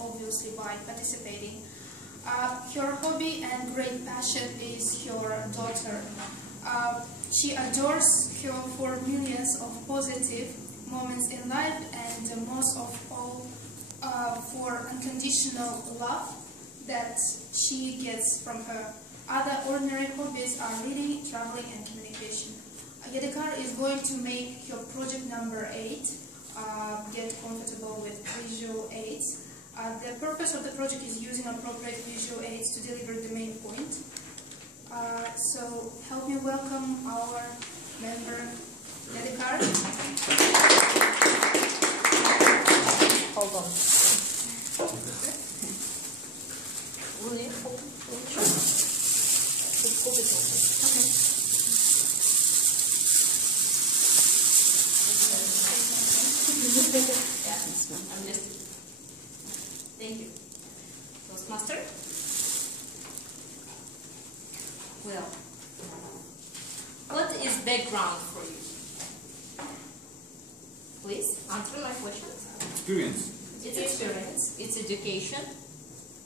obviously by participating. Her hobby and great passion is her daughter. She adores her for millions of positive moments in life, and most of all for unconditional love that she gets from her. Other ordinary hobbies are reading, traveling, and communication. Yadykar is going to make her project number 8, get comfortable with visual aids. The purpose of the project is using appropriate visual aids to deliver the main point. So help me welcome our member Yadykar. Hold on. Okay. Yeah, I'm listening. Thank you. Toastmaster? Well, what is background for you? Please, answer my questions. Experience. It's experience, it's education.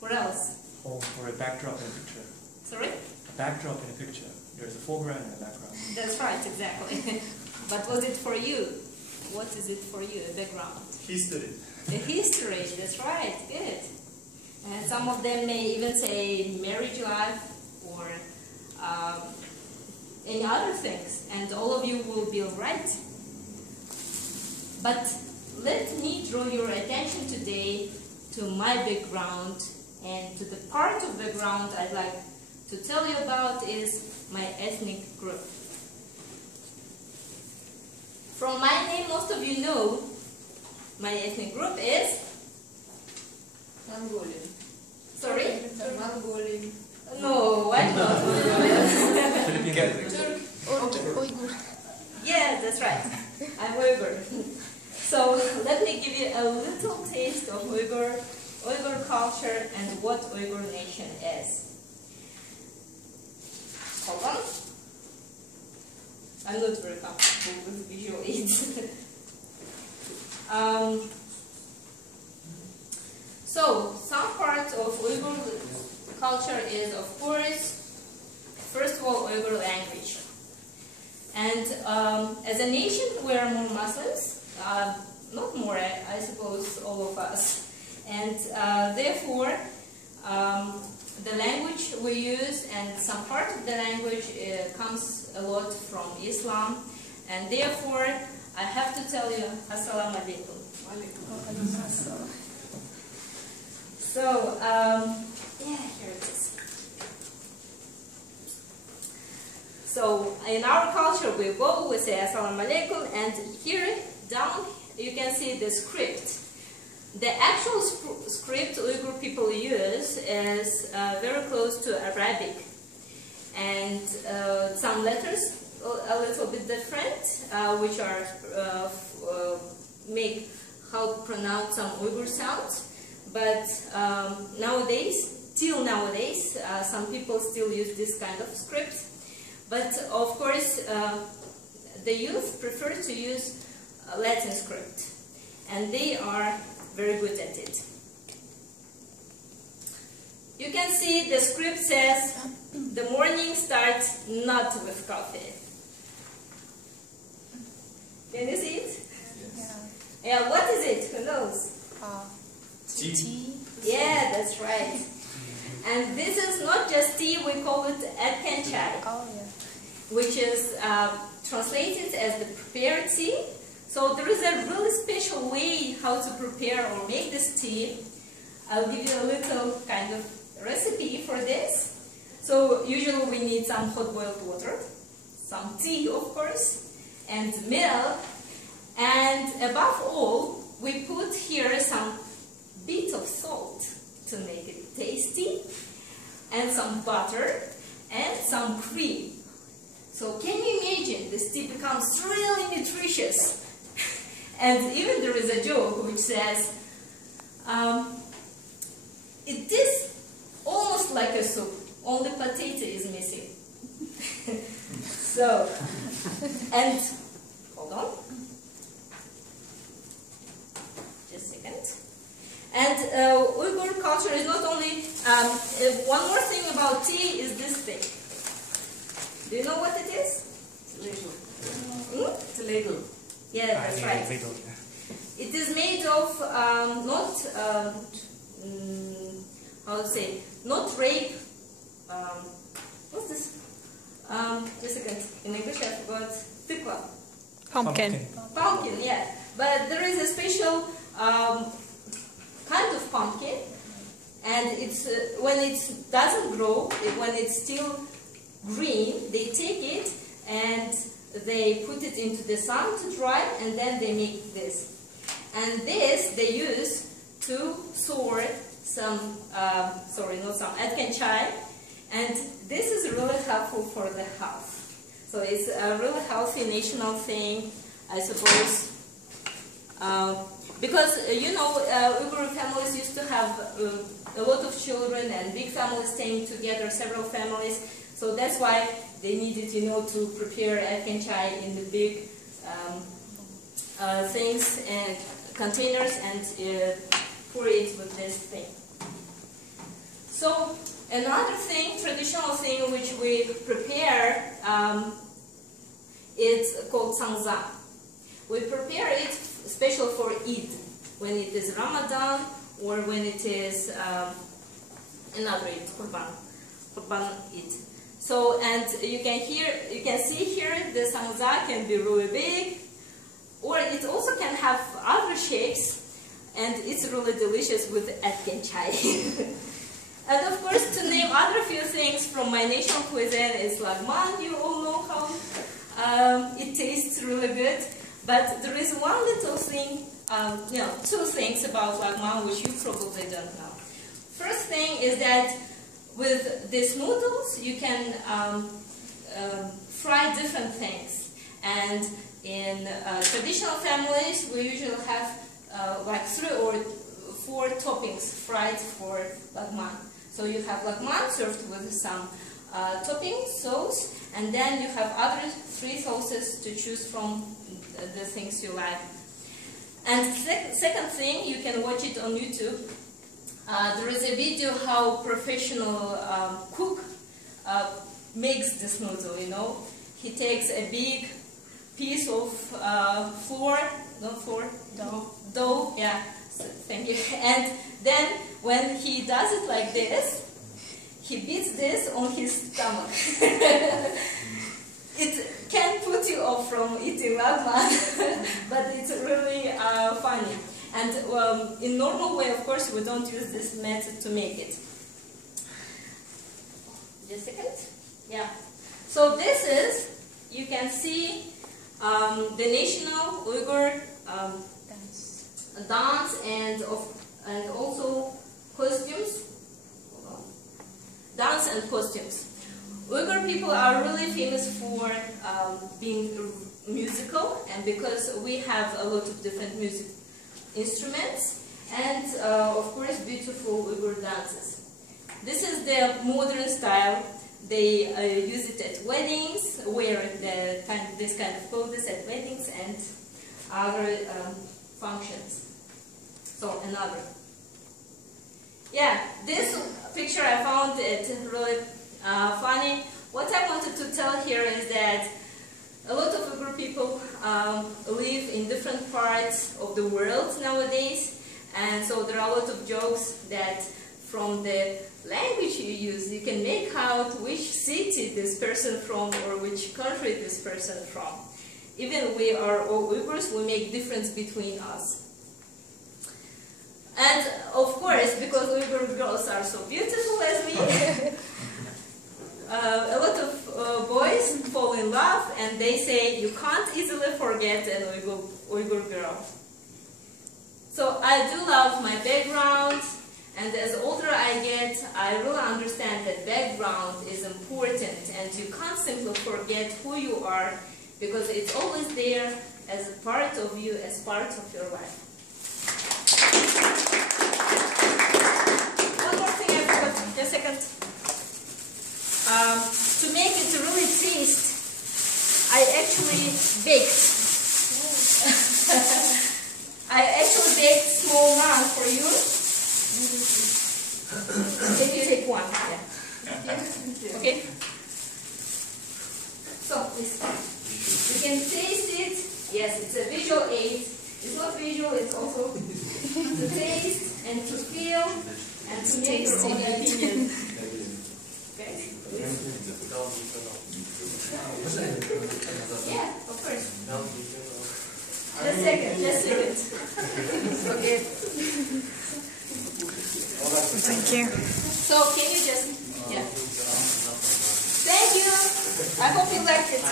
What else? Or a backdrop in a picture. Sorry? A backdrop in a picture. There's a foreground and a background. That's right, exactly. But was it for you? What is it for you, a background? History. The history, that's right, good. And some of them may even say marriage life or any other things, and all of you will be right. But let me draw your attention today to my background, and to the part of background I'd like to tell you about is my ethnic group. From my name, most of you know my ethnic group is Mongolian. Sorry? Mongolian. No, I'm not Mongolian. Uyghur. Yeah, that's right. I'm Uyghur. So let me give you a little taste of Uyghur culture and what Uyghur nation is. Hold on. I'm not very comfortable with visual aids. So some part of Uyghur culture is, of course, first of all, Uyghur language. And as a nation, we are more Muslims. Not more, I suppose, all of us. And therefore, the language we use and some part of the language comes a lot from Islam. And therefore, I have to tell you, Assalamu alaikum. So, yeah, here it is. So, in our culture, we bow, we say Assalamu alaikum, and here down you can see the script. The actual script Uyghur people use is very close to Arabic, and some letters a little bit different, which are make how to pronounce some Uyghur sounds. But nowadays, till nowadays, some people still use this kind of script. But of course, the youth prefer to use Latin script, and they are very good at it. You can see the script says the morning starts not with coffee. Can you see it? Yeah. Yeah, what is it? Who knows? Tea. Yeah, that's right. And this is not just tea, we call it atkan chai, Oh, yeah. which is translated as the prepared tea. So there is a really special way how to prepare or make this tea. I'll give you a little kind of recipe for this. So usually we need some hot boiled water, some tea of course, and milk, and above all we put here some bit of salt to make it tasty, and some butter and some cream. So can you imagine this tea becomes really nutritious? And even there is a joke which says, it is almost like a soup, only potato is missing. So, and hold on, just a second. And Uyghur culture is not only, one more thing about tea is this thing. Do you know what it is? It's illegal. Yeah, that's right. Legal. It is made of not, how to say, not rape. What's this? Just a second. In English, I forgot. Tikva. Pumpkin. Pumpkin, yeah. But there is a special kind of pumpkin, and it's when it doesn't grow, when it's still green, they take it and they put it into the sun to dry, and then they make this. And this they use to store some, Yadykar chai, and this is really helpful for the health. So it's a really healthy national thing, I suppose. Because, Uyghur families used to have a lot of children and big families staying together, several families. So that's why they needed, to prepare Yadykar chai in the big things and containers and pour it with this thing. So another thing, traditional thing which we prepare, it's called sangza. We prepare it special for Eid, when it is Ramadan or when it is another Eid, Qurban Eid. So, and you can see here the sangza can be really big, or it also can have other shapes, and it's really delicious with Yadykar chai. And of course, to name other few things from my national cuisine is lagman. You all know how it tastes really good. But there is one little thing, two things about lagman which you probably don't know. First thing is that with these noodles you can fry different things. And in traditional families we usually have like 3 or 4 toppings fried for lagman. So you have lagman served with some topping sauce, and then you have other 3 sauces to choose from the things you like. And second thing, you can watch it on YouTube. There is a video how professional cook makes this noodle, He takes a big piece of dough, yeah, so, thank you. And then when he does it like this, he beats this on his stomach. It can put you off from eating lagman, but it's really funny. And in normal way, of course, we don't use this method to make it. Just a second. Yeah. So this is, you can see the national Uyghur dance and also costumes. Dance and costumes. Uyghur people are really famous for being musical, and because we have a lot of different music instruments and of course beautiful Uyghur dances. This is the modern style. They use it at weddings, wear this kind of clothes at weddings and other functions. So another. Yeah, this picture I found it really funny. What I wanted to tell here is that a lot of Uyghur people live in different parts of the world nowadays, and so there are a lot of jokes that from the language you use, you can make out which city this person from or which country this person from. Even we are all Uyghurs, we make difference between us. And of course, because Uyghur girls are so beautiful as me, a lot of boys fall in love and they say you can't easily forget an Uyghur girl. So I do love my background, and as older I get, I really understand that background is important and you can't simply forget who you are because it's always there as a part of you, as part of your life. One more thing I forgot, just a second. To make it really taste, I actually baked. I actually baked small naan for you. Okay? So, please. You can taste it. Yes, it's a visual aid. It's not visual, it's also to taste and to feel and to make your own opinion. Okay? Yeah, of course. Just a second, just do it. Okay. Thank you. So can you just, yeah. Thank you. I hope you liked it.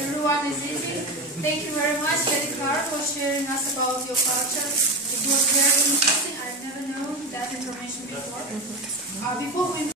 Everyone is eating. Thank you very much, Yadykar, for sharing us about your culture. It was very interesting. I've never known that information before. Before we